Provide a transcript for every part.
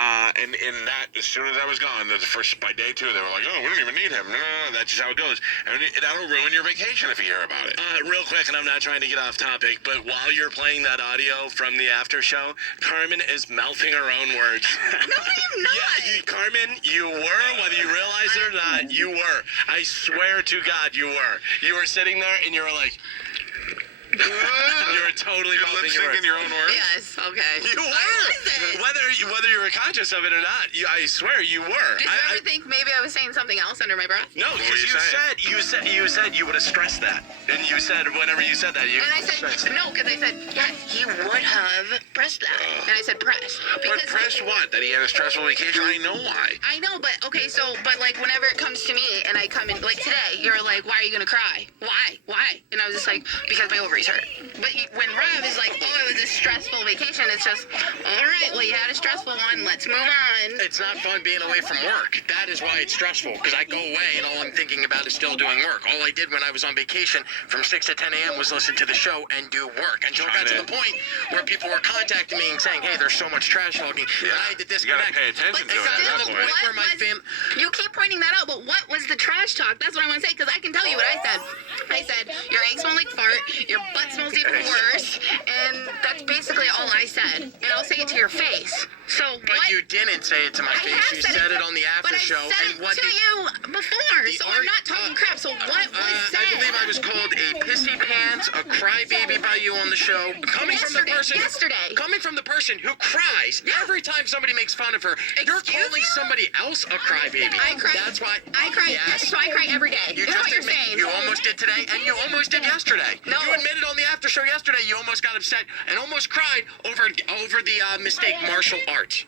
And in that, as soon as I was gone, by day 2, they were like, "Oh, we don't even need him." No, that's just how it goes. And that'll ruin your vacation if you hear about it. Real quick, and I'm not trying to get off topic, but while you're playing that audio from the after show, Carmen is mouthing her own words. No, I am not. Yeah, Carmen, you were, whether you realize it or not, you were. I swear to God, you were. You were sitting there and you were like... You were totally mouthing your own words. Yes, okay. You were. I wasn't. Whether you were conscious of it or not, I swear you were. Did you ever think maybe I was saying something else under my breath? No, because you said you would have stressed that, and you said whenever you said that you. And I said no, because I said yes, he would have pressed that, and I said press. But press what? That he had a stressful vacation? I know why. I know, but okay, but like whenever it comes to me and I come in, like today, you're like, why are you gonna cry? Why? And I was just like, because my ovaries hurt. But when Rev is like, oh, it was a stressful vacation, it's just, all right, well, you had a stressful one, let's move on. It's not fun being away from work. That is why it's stressful, because I go away and all I'm thinking about is still doing work. All I did when I was on vacation from 6 to 10 a.m. was listen to the show and do work. Until it got to the point where people were contacting me and saying, hey, there's so much trash talking. Yeah. I had to disconnect. You gotta pay attention to it at that point. Where my You keep pointing that out, but what was the trash talk? That's what I want to say, because I can tell you what I said. I said, your eggs smell like fart, your butt smells even worse, and that's basically all I said. And I'll say it to your face. So But what? you didn't say it to my face. You said it on the after show. But I said it to you before, so I'm not talking crap. So what was said? I believe I was called a pissy pants, a crybaby by you on the show. Coming from the person who cries every time somebody makes fun of her. You're calling somebody else a crybaby. I cry. That's why. I cry. Yes. So I cry every day. You know just what you're admit, saying. you almost did today, and you almost did yesterday. No. You admitted on the after show yesterday you almost got upset and almost cried over the mistake martial arts.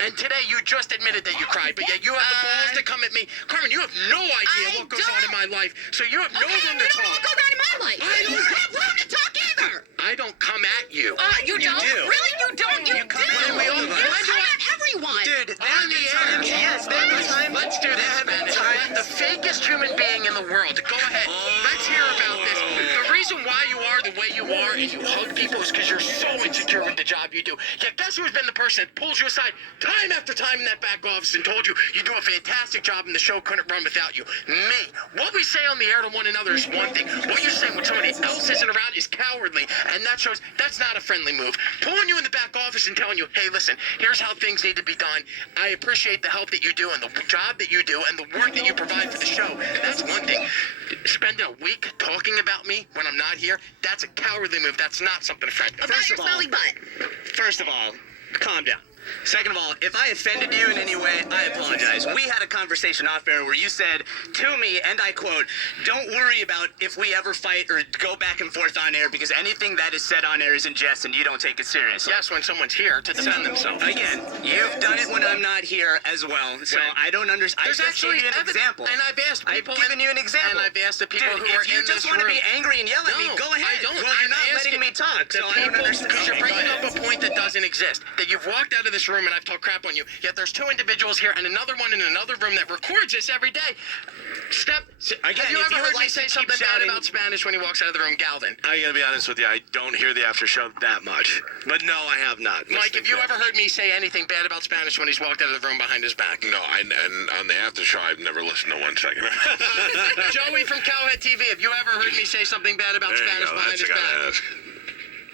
And today you just admitted that you cried, but yet you have the balls to come at me. Carmen, you have no idea what goes on in my life, so you have no room to talk. What goes on in my life? I don't have room to talk either. I don't come at you. You don't? do. Really? You don't? You do. When we all- You come at everyone. Dude, On the air, yes, let's do this, man. Let the fakest human being in the world. Go ahead. Let's hear about this. The reason why you are the way you are and you hug people is because you're so insecure with the job you do. Yet guess who's been the person that pulls you aside time after time in that back office and told you you do a fantastic job and the show couldn't run without you? Me. What we say on the air to one another is one thing. What you're saying when somebody else isn't around is cowardly, and that shows that's not a friendly move. Pulling you in the back office and telling you, hey, listen, here's how things need to be done. I appreciate the help that you do and the job that you do and the work that you provide for the show. That's one thing. Spending a week talking about me when I'm not here, that's a cowardly move. That's not something a friend does. About your smelly butt. First of all, calm down. Second of all, if I offended you in any way, I apologize. We had a conversation off air where you said to me, and I quote, don't worry about if we ever fight or go back and forth on air because anything that is said on air is in jest and you don't take it seriously. Yes, when someone's here to defend themselves. Again, you've done it when I'm not here as well, so I don't understand. I just gave you an example. And I've asked people. I've given you an example. And I've asked the people Dude, who are if you in just this want to room. be angry and yell at me, No, go ahead. I don't. Well, you're I'm not letting asking me talk, so I don't understand. Because you're Okay, bringing go up a point that doesn't exist. That you've walked out of this room and I've talked crap on you. Yet there's two individuals here and another one in another room that records this every day. Again, Have you if ever you heard would me like say to keep something bad shouting- about Spanish when he walks out of the room, Galvin? I gotta be honest with you, I don't hear the after show that much. But no, I have not. Mike, have you ever heard me say anything bad about Spanish when he's walked out of the room behind his back? No, and on the after show, I've never listened to 1 second. Joey from Cowhead TV, have you ever heard me say something bad about There you Spanish go. behind That's his you back? gotta ask.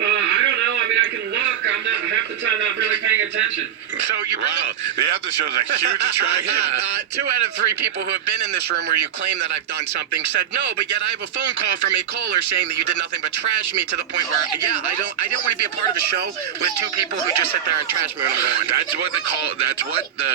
I don't know. I mean, I can look. I'm not half the time not really paying attention. So you brought Wow, up the after show's a huge attraction. 2 out of 3 people who have been in this room where you claim that I've done something said no, but yet I have a phone call from a caller saying that you did nothing but trash me to the point where, yeah, I don't want to be a part of a show with 2 people who just sit there and trash me when I'm going. That's what the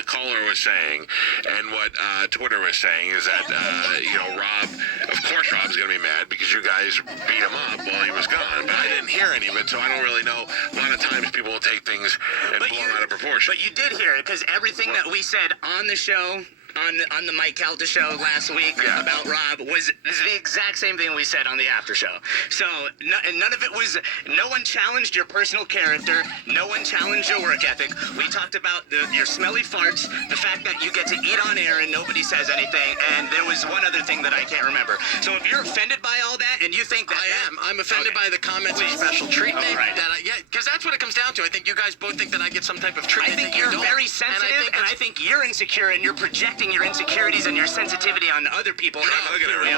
caller was saying, and what Twitter was saying is that Rob, of course Rob's gonna be mad because you guys beat him up while he was gone, but I didn't hear any of it, so I don't really know. A lot of times people will take things and blow them out of proportion. But you did hear it because everything that we said on the show on the Mike Calta show last week about Rob was the exact same thing we said on the after show. So none of it was. No one challenged your personal character. No one challenged your work ethic. We talked about your smelly farts, the fact that you get to eat on air and nobody says anything, and there was one other thing that I can't remember. So if you're offended by all that and you think that I'm offended by the comments of special treatment. Right. Because that's what it comes down to. I think you guys both think that I get some type of treatment. I think that you you're don't. very sensitive, and I think you're insecure, and you're projecting your insecurities and your sensitivity on other people. Look at everybody.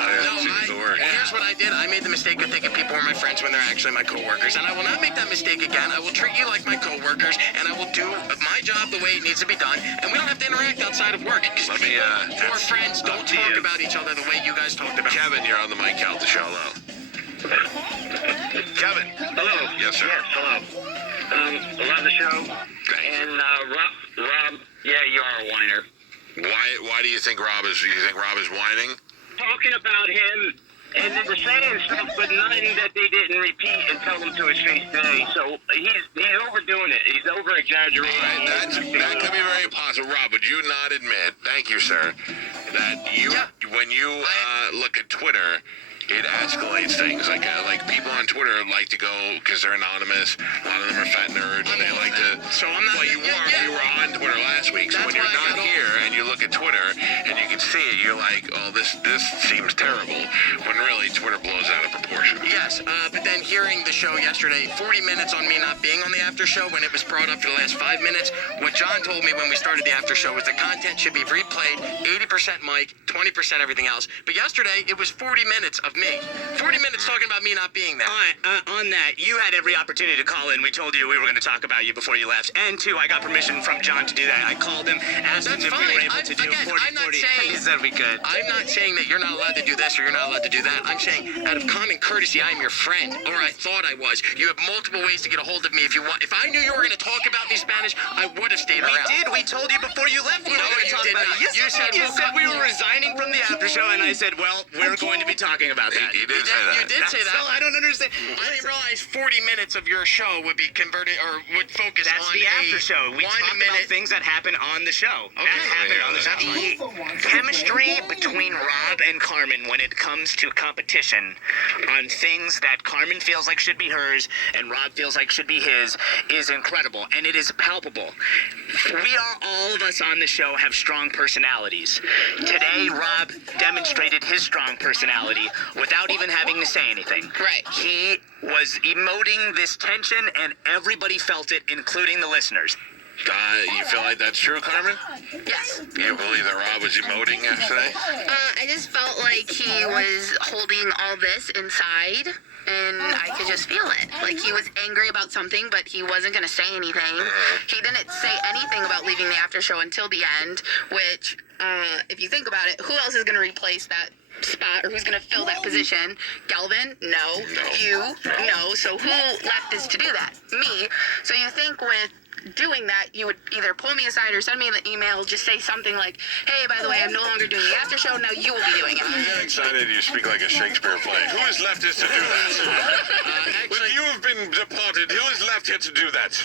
Here's what I did. I made the mistake of thinking people were my friends when they're actually my coworkers, and I will not make that mistake again. I will treat you like my coworkers, and I will do my job the way it needs to be done, and we don't have to interact outside of work. Let me, Four friends don't talk about each other the way you guys talked about. Kevin, you're on the Mike Calta show. Hello. Kevin. Hello. Yes, sir. Yes, hello. Love the show. Thank you. And Rob, yeah, you are a whiner. Why do you think Rob is whining? Talking about him, and then they're saying stuff, but nothing that they didn't repeat and tell him to his face today. So he's overdoing it. He's over-exaggerating. Right, that could be very possible. Rob, would you not admit, thank you, sir, that when you look at Twitter, it escalates things. Like people on Twitter like to go because they're anonymous. A lot of them are fat nerds, and they like to. So I'm not. Well, you were on Twitter last week. So That's when you're why I not got here and you look at Twitter and you can see it, you're like, oh, this seems terrible. When really Twitter blows out of proportion. Yes, but then hearing the show yesterday, 40 minutes on me not being on the after show when it was brought up for the last 5 minutes. What John told me when we started the after show was the content should be replayed, 80% Mike, 20% everything else. But yesterday, it was 40 minutes of me. 40 minutes talking about me not being there. On that, you had every opportunity to call in. We told you we were going to talk about you before you left. And two, I got permission from John to do that. I called him, asked him if we were able to do 40. He said we could. I'm not saying that you're not allowed to do this or you're not allowed to do that. I'm saying, out of common courtesy, I'm your friend, or I thought I was. You have multiple ways to get a hold of me if you want. If I knew you were going to talk about me Spanish, I would have stayed around. We did. We told you before you left we were going to talk did about not. it. You said we were resigning from the after show, and I said, well, we're going to be talking about that. He did say that. You did say that. So I don't understand. I didn't realize 40 minutes of your show would be converted or would focus That's on the after a show. We 1 talk minute. about things that happen on the show. Okay. That happened on the show. That's The chemistry between Rob and Carmen when it comes to competition on things that Carmen feels like should be hers and Rob feels like should be his is incredible, and it is palpable. All of us on the show have strong personalities. Today, Rob demonstrated his strong personality without even having to say anything. Right. He was emoting this tension, and everybody felt it, including the listeners. You feel like that's true, Carmen? Yes. You believe that Rob was emoting yesterday? I just felt like he was holding all this inside, and I could just feel it. Like he was angry about something, but he wasn't going to say anything. He didn't say anything about leaving the after show until the end, which, if you think about it, who else is going to replace that spot, or who's going to fill that position? Galvin? No. You? No. So who left is to do that? Me. So you think with doing that, you would either pull me aside or send me an email, just say something like, hey, by the way, I'm no longer doing the after show, now you will be doing I'm it. excited you speak like a Shakespeare play. Who is left is to do that? When you have been departed, who is left here to do that?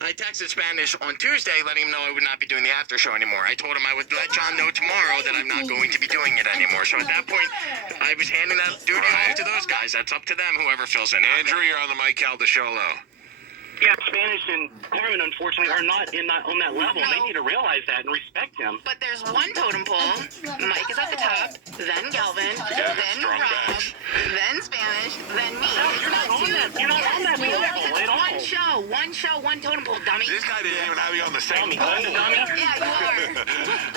I texted Spanish on Tuesday letting him know I would not be doing the after show anymore. I told him I would let John know tomorrow that I'm not going to be doing it anymore. So at that point, I was handing that duty off to those guys. That's up to them, whoever fills in. Andrew, you're on the Mike Calta show. Hello. Yeah, Spanish and Carmen, unfortunately, are not on that level. They need to realize that and respect him. But there's one totem pole. Mike is at the top, then Galvin, then strong Rob, bench. then Spanish, then me. You're not on that level at all. One show, one totem pole, dummy. This guy didn't even have you on the same I'm the pole. dummy. Yeah, you are.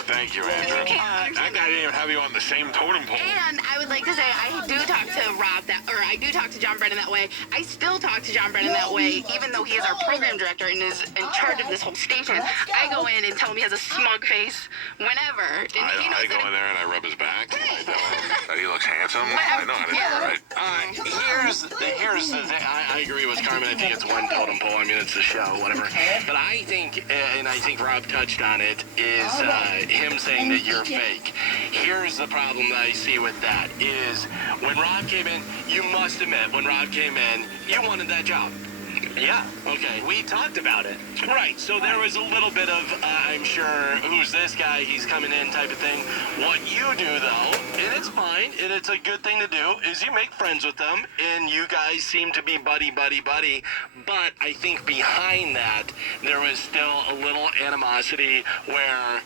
Thank you, Andrew. That guy didn't even have you on the same totem pole. And I would like to say I do talk to Rob I do talk to John Brennan that way. I still talk to John Brennan that way, even though he is our program director and is in charge of this whole station. I go in and tell him he has a smug face whenever. And he knows I go that in there and I rub his back. And I tell him that he looks handsome. I know how to do it, right? Here's the thing. I agree with Carmen. I think it's one totem pole. I mean, it's the show, whatever. But I think, and I think Rob touched on it, is him saying that you're fake. Here's the problem that I see with that is when Rob came in, you must admit, when Rob came in, you wanted that job. Yeah. Okay. We talked about it. Right, so there was a little bit of, I'm sure, who's this guy, he's coming in type of thing. What you do, though, and it's fine, and it's a good thing to do, is you make friends with them, and you guys seem to be buddy, but I think behind that, there was still a little animosity where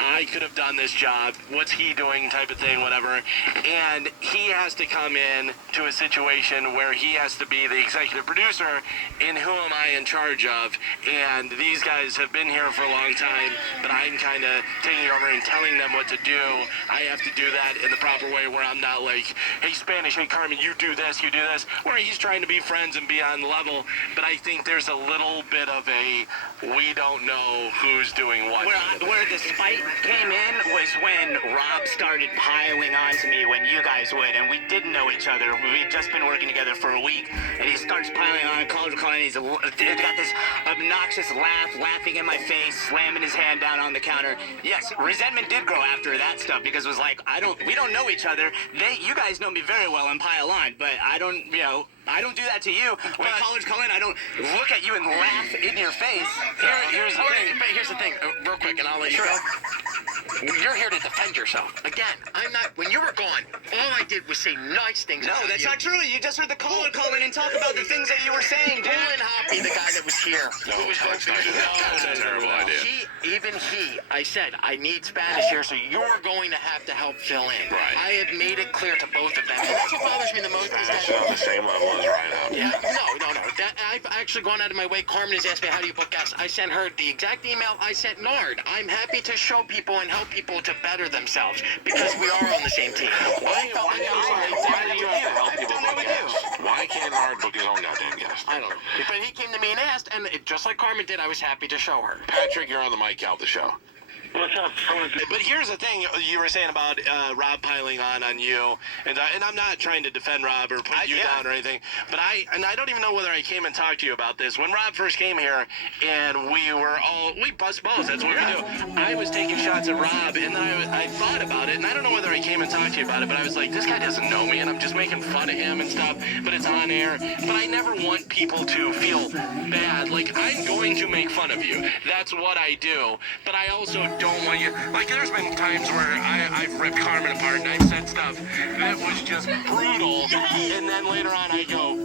I could have done this job, what's he doing type of thing, whatever, and he has to come in to a situation where he has to be the executive producer, and who am I in charge of? And these guys have been here for a long time, but I'm kind of taking over and telling them what to do. I have to do that in the proper way where I'm not like, hey Spanish, hey Carmen, you do this, where he's trying to be friends and be on the level, but I think there's a little bit of a, we don't know who's doing what. Where the spite came in was when Rob started piling on to me when you guys would, and we didn't know each other. We'd just been working together for a week, and he starts piling on, calling, he's got this obnoxious laugh, laughing in my face, slamming his hand down on the counter. Yes, resentment did grow after that stuff because it was like, we don't know each other. You guys know me very well and pile on, but I don't do that to you. When callers call in, I don't look at you and laugh in your face. Here's the thing, real quick, and I'll let you go. You're here to defend yourself. Again, I'm not. When you were gone, all I did was say nice things. No, about that's you. not true. You just heard the caller call in and talk about the things that you were saying, dude. Bull and Hoppy, the guy that was here, who was that's not good. That's a terrible idea. I said, I need Spanish here, so you're going to have to help fill in. Right. I have made it clear to both of them. And that's what bothers me the most is Spanish that. is on the same level as Rhino. Yeah, no. I've actually gone out of my way. Carmen has asked me, how do you book guests? I sent her the exact email I sent Nard. I'm happy to show people and help people to better themselves because we are on the same team. Why do you have to help people book guests? Why can't Nard book his own goddamn guest? I don't know. But he came to me and asked, and just like Carmen did, I was happy to show her. Patrick, you're on the Mike Calta show. What's up, fellas? But here's the thing you were saying about Rob piling on you, and I'm not trying to defend Rob or put you down or anything, but I don't even know whether I came and talked to you about this. When Rob first came here, and we bust balls, that's what we do. I was taking shots at Rob, and then I thought about it, and I don't know whether I came and talked to you about it, but I was like, this guy doesn't know me, and I'm just making fun of him and stuff, but it's on air. But I never want people to feel bad. Like, I'm going to make fun of you. That's what I do, but I also don't want you, like there's been times where I've ripped Carmen apart and I've said stuff that was just brutal, and then later on I go,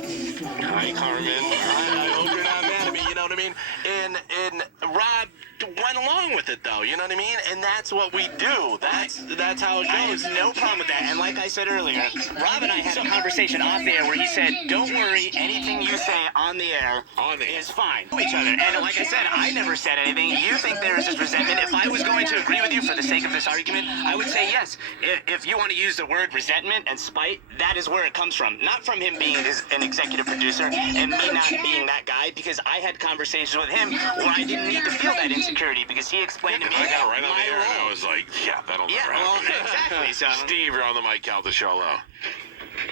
hi Carmen, I hope you're not mad at me, you know what I mean? And Rob went along with it though, you know what I mean? And that's what we do. That's how it I goes. have no problem with that. And like I said earlier, Rob and I had a conversation off the air where he said, don't worry, anything you say on the air is fine. Each other. And like I said, I never said anything. You think there is this resentment. If I was going to agree with you for the sake of this argument, I would say yes. If you want to use the word resentment and spite, that is where it comes from. Not from him being an executive producer and me not being that guy, because I had conversations with him where I didn't need to feel that insecurity because he explained to me I got it right on my the air, and I role. was like, yeah, that'll Yeah, never well, happen. exactly. So Steve, you're on the Mike Calta show, though.